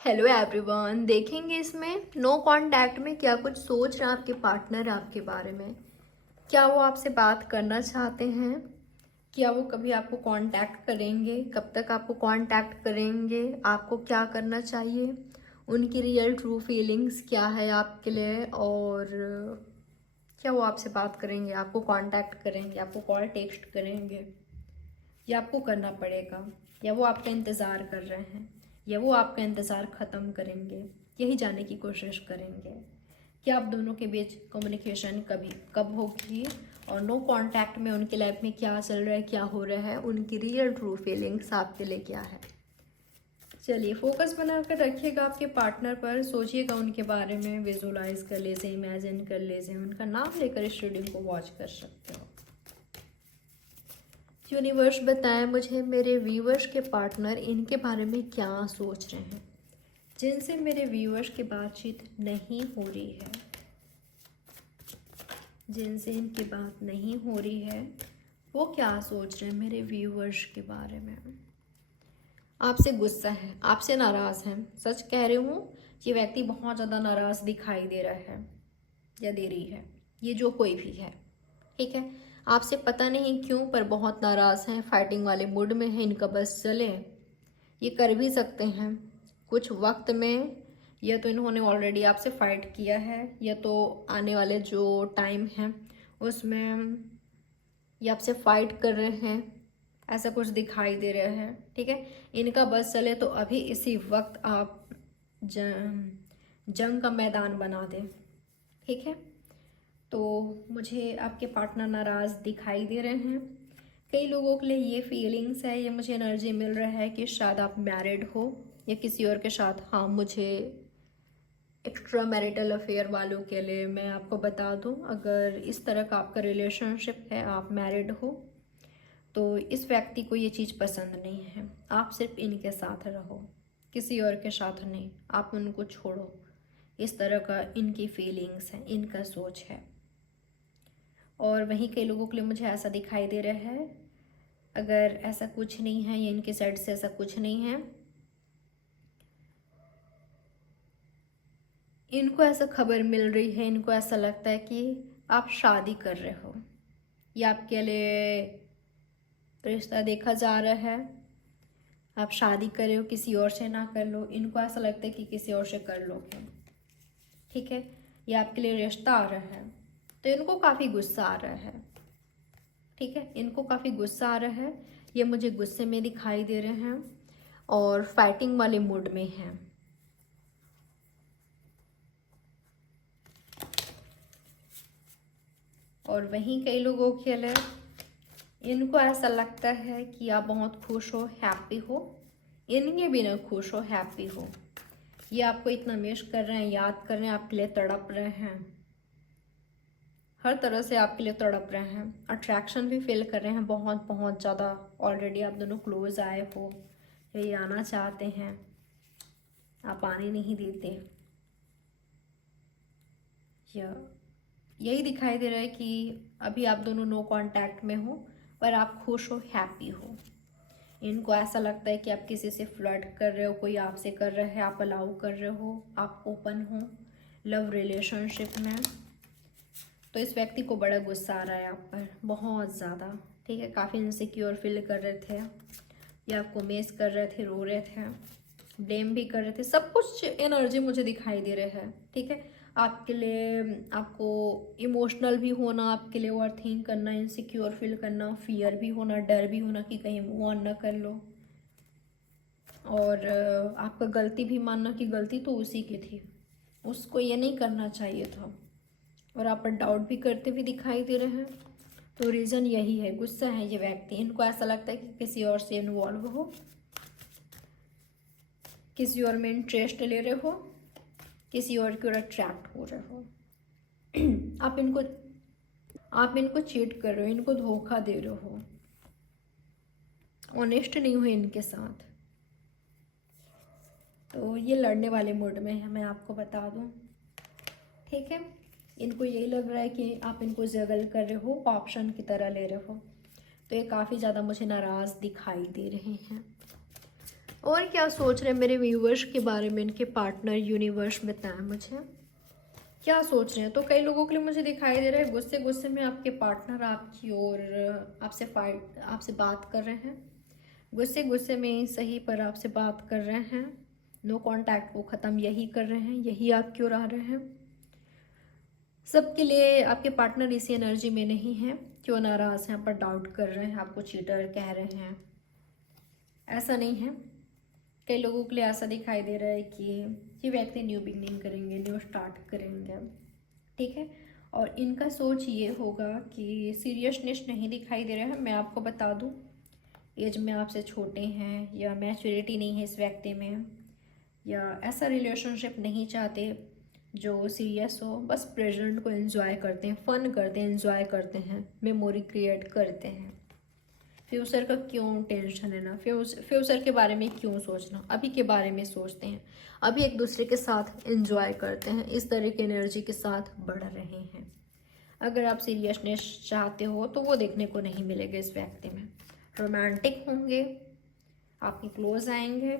Hello everyone, देखेंगे इसमें no contact में क्या कुछ सोच रहे हैं आपके पार्टनर आपके बारे में। क्या वो आपसे बात करना चाहते हैं? क्या वो कभी आपको कांटेक्ट करेंगे? कब तक आपको कांटेक्ट करेंगे? आपको क्या करना चाहिए? उनकी रियल ट्रू फीलिंग्स क्या है आपके लिए? और क्या वो आपसे बात करेंगे, आपको कांटेक्ट करेंगे, आपको कॉल टेक्स्ट करेंगे, या आपको करना पड़ेगा, या वो आपका इंतज़ार कर रहे हैं, या वो आपका इंतज़ार ख़त्म करेंगे? यही जानने की कोशिश करेंगे कि आप दोनों के बीच कम्युनिकेशन कब होगी, और नो कांटेक्ट में उनकी लाइफ में क्या चल रहा है, क्या हो रहा है, उनकी रियल ट्रू फीलिंग्स आपके लिए क्या है। चलिए, फोकस बनाकर रखिएगा आपके पार्टनर पर, सोचिएगा उनके बारे में, विजुलाइज कर लीजिए, इमेजिन कर लीजिए, उनका नाम लेकर इस रीडिंग को वॉच कर सकते हो। यूनिवर्स बताएं मुझे मेरे व्यूवर्स के पार्टनर इनके बारे में क्या सोच रहे हैं, जिनसे मेरे व्यूवर्स की बातचीत नहीं हो रही है, जिनसे इनकी बात नहीं हो रही है, वो क्या सोच रहे हैं मेरे व्यूवर्स के बारे में। आपसे गुस्सा है, आपसे नाराज़ हैं। सच कह रही हूँ, ये व्यक्ति बहुत ज़्यादा नाराज़ दिखाई दे रहा है या दे रही है, ये जो कोई भी है, ठीक है। आपसे पता नहीं क्यों पर बहुत नाराज़ हैं, फाइटिंग वाले मूड में है, इनका बस चले। ये कर भी सकते हैं कुछ वक्त में, या तो इन्होंने ऑलरेडी आपसे फाइट किया है, या तो आने वाले जो टाइम है उसमें ये आपसे फाइट कर रहे हैं, ऐसा कुछ दिखाई दे रहा है, ठीक है। इनका बस चले तो अभी इसी वक्त आप जंग का मैदान बना दें, ठीक है। तो मुझे आपके पार्टनर नाराज़ दिखाई दे रहे हैं। कई लोगों के लिए ये फीलिंग्स है, ये मुझे एनर्जी मिल रहा है कि शायद आप मैरिड हो या किसी और के साथ। हाँ, मुझे एक्स्ट्रा मैरिटल अफेयर वालों के लिए मैं आपको बता दूं, अगर इस तरह का आपका रिलेशनशिप है, आप मैरिड हो, तो इस व्यक्ति को ये चीज़ पसंद नहीं है। आप सिर्फ इनके साथ रहो, किसी और के साथ नहीं, आप उनको छोड़ो। इस तरह का इनकी फीलिंग्स है, इनका सोच है। और वहीं कई लोगों के लिए मुझे ऐसा दिखाई दे रहा है, अगर ऐसा कुछ नहीं है या इनकी साइड से ऐसा कुछ नहीं है, इनको ऐसा खबर मिल रही है, इनको ऐसा लगता है कि आप शादी कर रहे हो, या आपके लिए रिश्ता देखा जा रहा है, आप शादी कर रहे हो, किसी और से ना कर लो, इनको ऐसा लगता है कि किसी और से कर लोगे, ठीक है। या आपके लिए रिश्ता आ रहा है, तो इनको काफ़ी गुस्सा आ रहा है, ठीक है। इनको काफ़ी गुस्सा आ रहा है, ये मुझे गुस्से में दिखाई दे रहे हैं और फाइटिंग वाले मूड में हैं। और वहीं कई लोगों के लिए इनको ऐसा लगता है कि आप बहुत खुश हो, हैप्पी हो, इनके बिना खुश हो, हैप्पी हो। ये आपको इतना मिस कर रहे हैं, याद कर रहे हैं, आपके लिए तड़प रहे हैं, हर तरह से आपके लिए तड़प रहे हैं, अट्रैक्शन भी फील कर रहे हैं बहुत बहुत ज़्यादा। ऑलरेडी आप दोनों क्लोज आए हो, ये आना चाहते हैं, आप आने नहीं देते। या यही दिखाई दे रहा है कि अभी आप दोनों नो कांटेक्ट में हो, पर आप खुश हो, हैप्पी हो। इनको ऐसा लगता है कि आप किसी से फ्लर्ट कर रहे हो, कोई आपसे कर रहा है, आप अलाउ कर रहे हो, आप ओपन हो लव रिलेशनशिप में। तो इस व्यक्ति को बड़ा गुस्सा आ रहा है आप पर, बहुत ज़्यादा, ठीक है। काफ़ी इनसिक्योर फील कर रहे थे, या आपको मिस कर रहे थे, रो रहे थे, ब्लेम भी कर रहे थे, सब कुछ एनर्जी मुझे दिखाई दे रहा है, ठीक है। आपके लिए आपको इमोशनल भी होना, आपके लिए ओवर थिंक करना, इनसिक्योर फील करना, फियर भी होना, डर भी होना कि कहीं मूव ऑन ना कर लो, और आपका गलती भी मानना कि गलती तो उसी की थी, उसको ये नहीं करना चाहिए था, और आप पर डाउट भी करते हुए दिखाई दे रहे हैं। तो रीज़न यही है, गुस्सा है ये व्यक्ति, इनको ऐसा लगता है कि किसी और से इन्वॉल्व हो, किसी और में इंटरेस्ट ले रहे हो, किसी और की ओर अट्रैक्ट हो रहे हो। आप इनको चीट कर रहे हो, इनको धोखा दे रहे हो, ऑनेस्ट नहीं हो इनके साथ। तो ये लड़ने वाले मूड में है, मैं आपको बता दूं, ठीक है। इनको यही लग रहा है कि आप इनको जगल कर रहे हो, ऑप्शन की तरह ले रहे हो। तो ये काफ़ी ज़्यादा मुझे नाराज़ दिखाई दे रहे हैं। और क्या सोच रहे हैं मेरे व्यूवर्स के बारे में, इनके पार्टनर, यूनिवर्स बताएं मुझे क्या सोच रहे हैं। तो कई लोगों के लिए मुझे दिखाई दे रहा है गुस्से गुस्से में आपके पार्टनर आपकी ओर आपसे बात कर रहे हैं। गुस्से गुस्से में ही सही पर आपसे बात कर रहे हैं। नो कांटेक्ट को ख़त्म यही कर रहे हैं, यही आप क्यों रह रहे हैं। सबके लिए आपके पार्टनर इसी एनर्जी में नहीं है, क्यों नाराज़ हैं, पर डाउट कर रहे हैं, आपको चीटर कह रहे हैं। ऐसा नहीं है। कई लोगों के लिए ऐसा दिखाई दे रहा है कि ये व्यक्ति न्यू बिगनिंग करेंगे, न्यू स्टार्ट करेंगे, ठीक है। और इनका सोच ये होगा कि सीरियसनेस नहीं दिखाई दे रहा है। मैं आपको बता दूं, एज में आपसे छोटे हैं या मैच्योरिटी नहीं है इस व्यक्ति में, या ऐसा रिलेशनशिप नहीं चाहते जो सीरियस हो, बस प्रेजेंट को एंजॉय करते हैं, फन करते हैं, एंजॉय करते हैं, मेमोरी क्रिएट करते हैं। फ्यूचर का क्यों टेंशन है ना, फ्यूचर के बारे में क्यों सोचना, अभी के बारे में सोचते हैं, अभी एक दूसरे के साथ एंजॉय करते हैं, इस तरह की एनर्जी के साथ बढ़ रहे हैं। अगर आप सीरियसनेस चाहते हो तो वो देखने को नहीं मिलेगा इस व्यक्ति में। रोमांटिक होंगे, आपके क्लोज आएंगे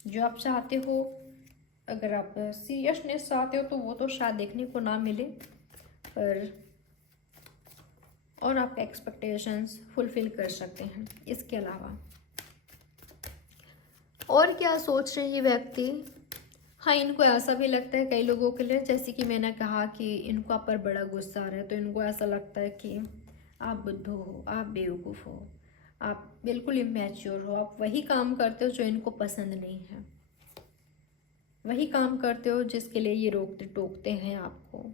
जो आप चाहते हो। अगर आप सीरियसनेस चाहते हो तो वो तो शायद देखने को ना मिले, पर और आपके एक्सपेक्टेशंस फुलफिल कर सकते हैं। इसके अलावा और क्या सोच रहे हैं ये व्यक्ति। हाँ, इनको ऐसा भी लगता है कई लोगों के लिए, जैसे कि मैंने कहा कि इनको आप पर बड़ा गुस्सा आ रहा है, तो इनको ऐसा लगता है कि आप बुद्धू हो, आप बेवकूफ़ हो, आप बिल्कुल इमैच्योर हो, आप वही काम करते हो जो इनको पसंद नहीं है, वही काम करते हो जिसके लिए ये रोकते टोकते हैं आपको,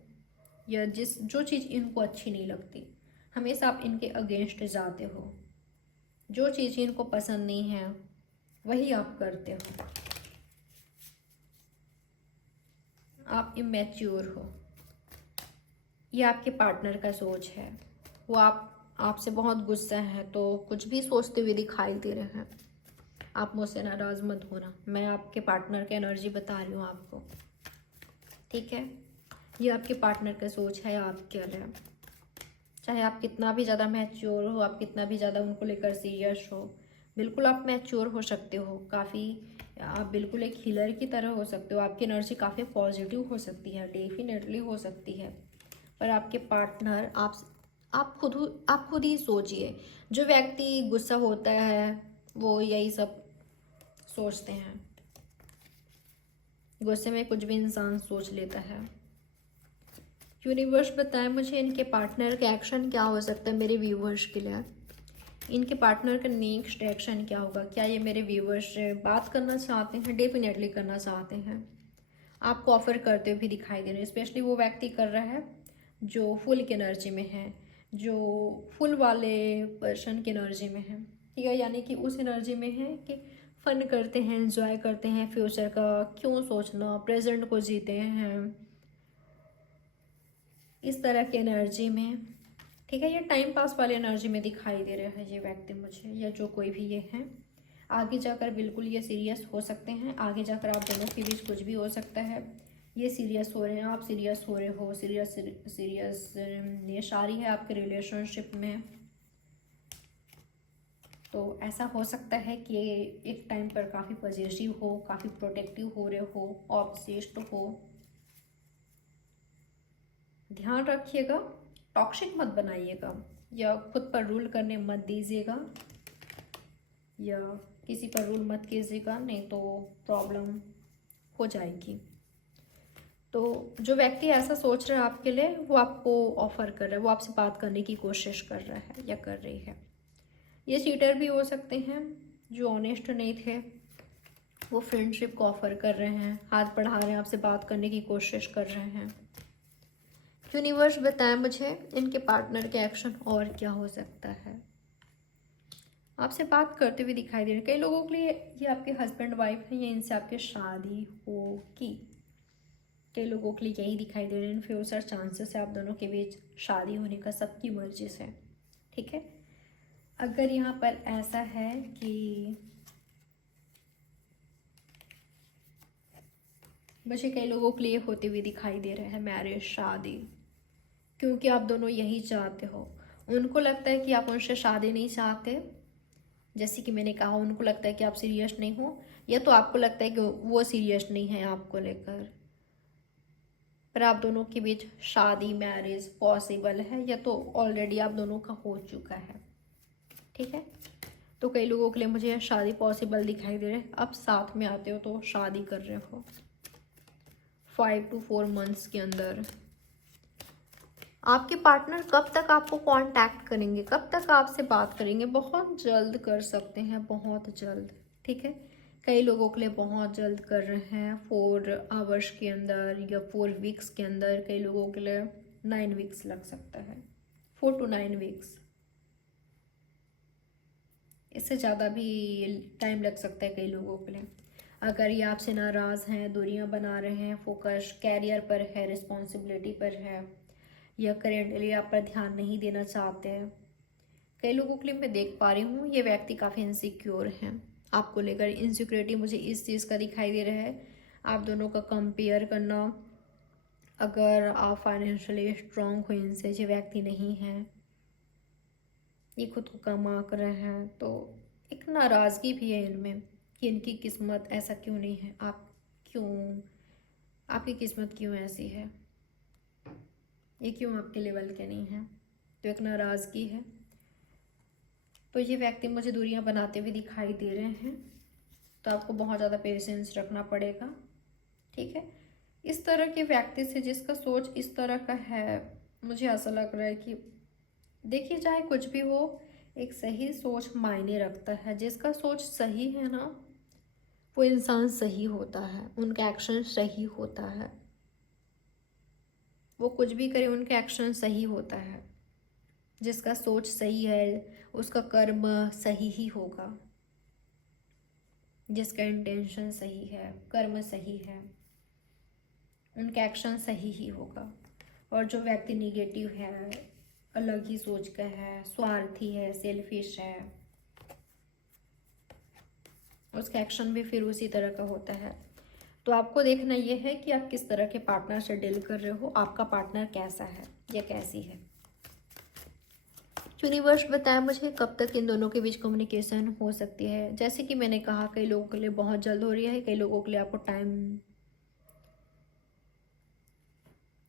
या जो चीज़ इनको अच्छी नहीं लगती, हमेशा आप इनके अगेंस्ट जाते हो। जो चीज़ इनको पसंद नहीं है वही आप करते हो। आप इमैच्योर हो, ये आपके पार्टनर का सोच है। वो आपसे बहुत गुस्सा है, तो कुछ भी सोचते हुए दिखाई दे रहे हैं। आप मुझसे नाराज़ मत होना, मैं आपके पार्टनर की एनर्जी बता रही हूँ आपको, ठीक है। ये आपके पार्टनर का सोच है आपके लिए। चाहे आप कितना भी ज़्यादा मैच्योर हो, आप कितना भी ज़्यादा उनको लेकर सीरियस हो, बिल्कुल आप मैच्योर हो सकते हो, काफ़ी आप बिल्कुल एक हीलर की तरह हो सकते हो, आपकी एनर्जी काफ़ी पॉजिटिव हो सकती है, डेफिनेटली हो सकती है। पर आपके पार्टनर आप खुद ही सोचिए, जो व्यक्ति गुस्सा होता है वो यही सब सोचते हैं। गुस्से में कुछ भी इंसान सोच लेता है। यूनिवर्स बताएं मुझे इनके पार्टनर का एक्शन क्या हो सकता है मेरे व्यूवर्स के लिए। इनके पार्टनर का नेक्स्ट एक्शन क्या होगा। क्या ये मेरे व्यूवर्स से बात करना चाहते हैं? डेफिनेटली करना चाहते हैं, आपको ऑफर करते हुए भी दिखाई दे रहे हैं। स्पेशली वो व्यक्ति कर रहा है जो फुल की एनर्जी में है, जो फुल वाले पर्सन की एनर्जी में है, ठीक है। यानी कि उस एनर्जी में है कि फन करते हैं, एंजॉय करते हैं, फ्यूचर का क्यों सोचना, प्रेजेंट को जीते हैं, इस तरह की एनर्जी में, ठीक है। ये टाइम पास वाली एनर्जी में दिखाई दे रहा है ये व्यक्ति मुझे, या जो कोई भी ये है। आगे जाकर बिल्कुल ये सीरियस हो सकते हैं, आगे जाकर आप दोनों के बीच कुछ भी हो सकता है। ये सीरियस हो रहे हैं, आप सीरियस हो रहे हो, सीरियस निशारी है आपके रिलेशनशिप में। तो ऐसा हो सकता है कि एक टाइम पर काफ़ी पॉजिटिव हो, काफ़ी प्रोटेक्टिव हो रहे हो, ऑब्सेस्ड हो। ध्यान रखिएगा, टॉक्सिक मत बनाइएगा, या खुद पर रूल करने मत दीजिएगा, या किसी पर रूल मत कीजिएगा, नहीं तो प्रॉब्लम हो जाएगी। तो जो व्यक्ति ऐसा सोच रहा है आपके लिए, वो आपको ऑफर कर रहा है, वो आपसे बात करने की कोशिश कर रहा है या कर रही है। ये चीटर भी हो सकते हैं जो ऑनेस्ट नहीं थे, वो फ्रेंडशिप को ऑफर कर रहे हैं, हाथ बढ़ा रहे हैं, आपसे बात करने की कोशिश कर रहे हैं। यूनिवर्स बताएं मुझे इनके पार्टनर के एक्शन और क्या हो सकता है। आपसे बात करते हुए दिखाई दे रहे हैं। कई लोगों के लिए ये आपके हस्बैंड वाइफ हैं, या इनसे आपकी शादी होगी। कई लोगों के लिए यही दिखाई दे रहे हैं। इन फ्यूचर चांसेस है आप दोनों के बीच शादी होने का, सबकी मर्जी से, ठीक है। अगर यहाँ पर ऐसा है कि मुझे कई लोगों के लिए होते हुए दिखाई दे रहा है मैरिज, शादी, क्योंकि आप दोनों यही चाहते हो। उनको लगता है कि आप उनसे शादी नहीं चाहते, जैसे कि मैंने कहा, उनको लगता है कि आप सीरियस नहीं हो, या तो आपको लगता है कि वो सीरियस नहीं है आपको लेकर। पर आप दोनों के बीच शादी, मैरिज पॉसिबल है, या तो ऑलरेडी आप दोनों का हो चुका है। ठीक है, तो कई लोगों के लिए मुझे शादी पॉसिबल दिखाई दे रहा है। आप साथ में आते हो तो शादी कर रहे हो 5 to 4 मंथ्स के अंदर। आपके पार्टनर कब तक आपको कांटेक्ट करेंगे, कब तक आपसे बात करेंगे? बहुत जल्द कर सकते हैं, बहुत जल्द। ठीक है, कई लोगों के लिए बहुत जल्द कर रहे हैं 4 आवर्स के अंदर या 4 वीक्स के अंदर। कई लोगों के लिए 9 वीक्स लग सकता है, 4 to 9 वीक्स। इससे ज़्यादा भी टाइम लग सकता है कई लोगों के लिए। अगर ये आपसे नाराज़ हैं, दूरियां बना रहे हैं, फोकस कैरियर पर है, रिस्पॉन्सिबिलिटी पर है, या करेंटली आप पर ध्यान नहीं देना चाहते हैं। कई लोगों के लिए मैं देख पा रही हूँ ये व्यक्ति काफ़ी इनसिक्योर हैं आपको लेकर। इनसिक्योरिटी मुझे इस चीज़ का दिखाई दे रहा है, आप दोनों का कंपेयर करना। अगर आप फाइनेंशियली स्ट्रांग हो इनसे, ये व्यक्ति नहीं हैं, ये खुद को कमा कर रहे हैं, तो एक नाराज़गी भी है इनमें कि इनकी किस्मत ऐसा क्यों नहीं है, आपकी किस्मत क्यों ऐसी है, ये क्यों आपके लेवल के नहीं है। तो एक नाराज़गी है। तो ये व्यक्ति मुझे दूरियां बनाते हुए दिखाई दे रहे हैं, तो आपको बहुत ज़्यादा पेशेंस रखना पड़ेगा। ठीक है, इस तरह के व्यक्ति से जिसका सोच इस तरह का है, मुझे ऐसा लग रहा है कि देखिए, चाहे कुछ भी हो, एक सही सोच मायने रखता है। जिसका सोच सही है ना, वो इंसान सही होता है, उनका एक्शन सही होता है, वो कुछ भी करे उनका एक्शन सही होता है। जिसका सोच सही है उसका कर्म सही ही होगा, जिसका इंटेंशन सही है, कर्म सही है, उनका एक्शन सही ही होगा। और जो व्यक्ति निगेटिव है, अलग ही सोच का है, स्वार्थी है, सेल्फिश है, उसका एक्शन भी फिर उसी तरह का होता है। तो आपको देखना यह है कि आप किस तरह के पार्टनर से डील कर रहे हो, आपका पार्टनर कैसा है या कैसी है। यूनिवर्स बताया मुझे कब तक इन दोनों के बीच कम्युनिकेशन हो सकती है। जैसे कि मैंने कहा, कई लोगों के लिए बहुत जल्द हो रही है, कई लोगों के लिए आपको टाइम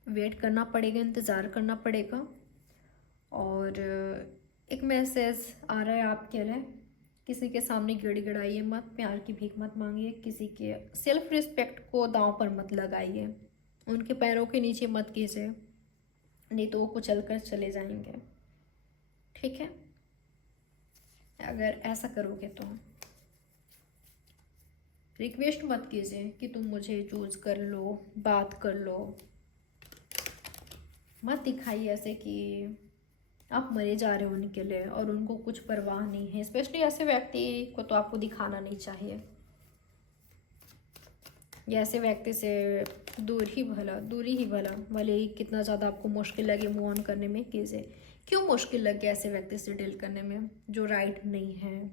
वेट करना पड़ेगा, इंतज़ार करना पड़ेगा। और एक मैसेज आ रहा है आपके लिए, किसी के सामने गिड़गिड़ाइए मत, प्यार की भीख मत मांगिए, किसी के सेल्फ रिस्पेक्ट को दांव पर मत लगाइए, उनके पैरों के नीचे मत कीजिए, नहीं तो वो कुचल कर चले जाएंगे। ठीक है, अगर ऐसा करोगे तो रिक्वेस्ट मत कीजिए कि तुम मुझे चूज कर लो, बात कर लो, मत दिखाइए ऐसे कि आप मरे जा रहे हो उनके लिए और उनको कुछ परवाह नहीं है। स्पेशली ऐसे व्यक्ति को तो आपको दिखाना नहीं चाहिए। या ऐसे व्यक्ति से दूरी ही भला, भले ही कितना ज़्यादा आपको मुश्किल लगे मूव ऑन करने में, कीजिए। क्यों मुश्किल लगे ऐसे व्यक्ति से डील करने में जो राइट नहीं है,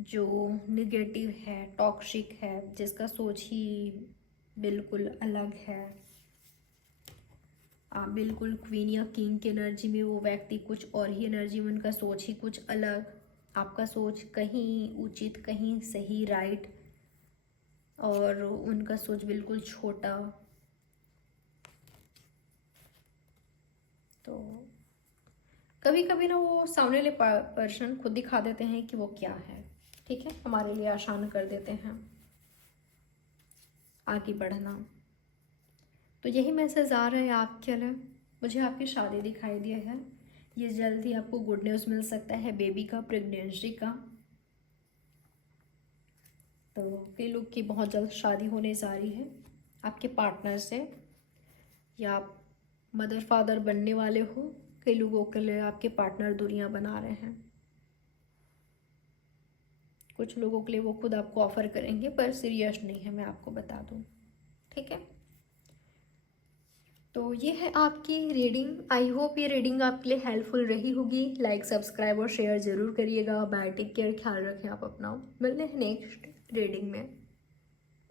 जो निगेटिव है, टॉक्सिक है, जिसका सोच ही बिल्कुल अलग है। आप बिल्कुल क्वीन या किंग की एनर्जी में, वो व्यक्ति कुछ और ही एनर्जी में, उनका सोच ही कुछ अलग, आपका सोच कहीं उचित, कहीं सही, राइट, और उनका सोच बिल्कुल छोटा। तो कभी कभी ना वो सामने वाले पर्सन खुद दिखा देते हैं कि वो क्या है। ठीक है, हमारे लिए आसान कर देते हैं आगे बढ़ना। तो यही मैसेज आ रहा है आपके लिए। मुझे आपकी शादी दिखाई दिया है, ये जल्द ही आपको गुड न्यूज़ मिल सकता है बेबी का, प्रेगनेंसी का। तो कई लोग की बहुत जल्द शादी होने जा रही है आपके पार्टनर से, या आप मदर फादर बनने वाले हो। कई लोगों के लिए आपके पार्टनर दूरियां बना रहे हैं, कुछ लोगों के लिए वो खुद आपको ऑफर करेंगे, पर सीरियस नहीं है, मैं आपको बता दूं। ठीक है, तो ये है आपकी रीडिंग। आई होप ये रीडिंग आपके लिए हेल्पफुल रही होगी। लाइक, सब्सक्राइब और शेयर ज़रूर करिएगा। बाय, टेक केयर, ख्याल रखें आप अपना। मिलते हैं नेक्स्ट रीडिंग में।